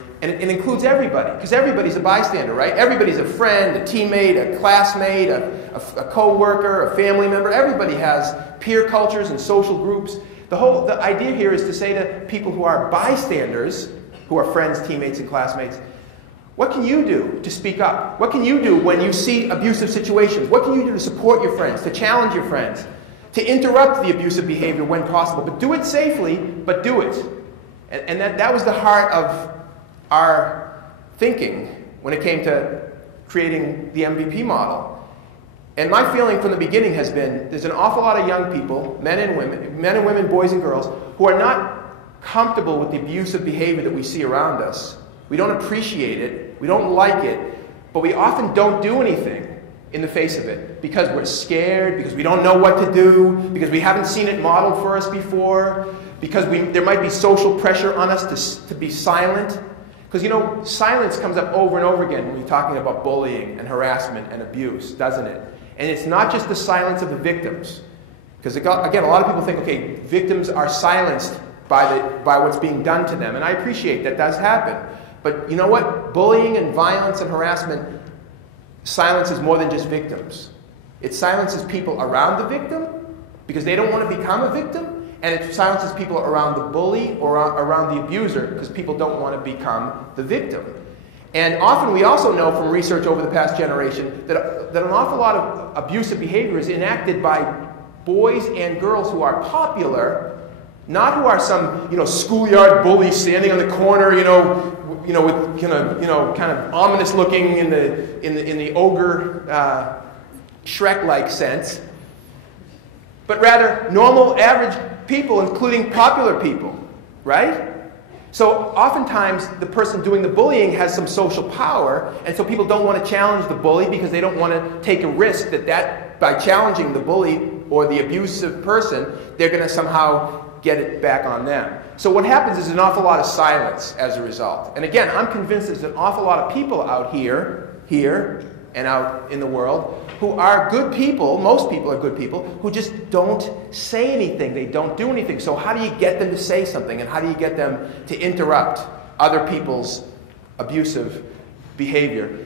And it includes everybody, because everybody's a bystander, right? Everybody's a friend, a teammate, a classmate, a co-worker, a family member. Everybody has peer cultures and social groups. The idea here is to say to people who are bystanders, who are friends, teammates, and classmates, what can you do to speak up? What can you do when you see abusive situations? What can you do to support your friends, to challenge your friends, to interrupt the abusive behavior when possible? But do it safely, but do it. And that was the heart of our thinking when it came to creating the MVP model. And my feeling from the beginning has been there's an awful lot of young people, men and women, boys and girls, who are not comfortable with the abusive behavior that we see around us. We don't appreciate it, we don't like it, but we often don't do anything in the face of it because we're scared, because we don't know what to do, because we haven't seen it modeled for us before, because there might be social pressure on us to be silent. Because, you know, silence comes up over and over again when we're talking about bullying and harassment and abuse, doesn't it? And it's not just the silence of the victims. Because, again, a lot of people think, okay, victims are silenced by what's being done to them. And I appreciate that does happen. But you know what? Bullying and violence and harassment silences more than just victims. It silences people around the victim because they don't want to become a victim. And it silences people around the bully or around the abuser because people don't want to become the victim. And often we also know from research over the past generation that an awful lot of abusive behavior is enacted by boys and girls who are popular, not who are some schoolyard bully standing on the corner, with kind of ominous looking in the ogre Shrek-like sense, but rather normal, average people, including popular people, right? So oftentimes the person doing the bullying has some social power, and so people don't want to challenge the bully because they don't want to take a risk that by challenging the bully or the abusive person, they're going to somehow get it back on them. So what happens is an awful lot of silence as a result. And again, I'm convinced there's an awful lot of people out here, and out in the world, who are good people, most people are good people, who just don't say anything, they don't do anything. So how do you get them to say something, and how do you get them to interrupt other people's abusive behavior?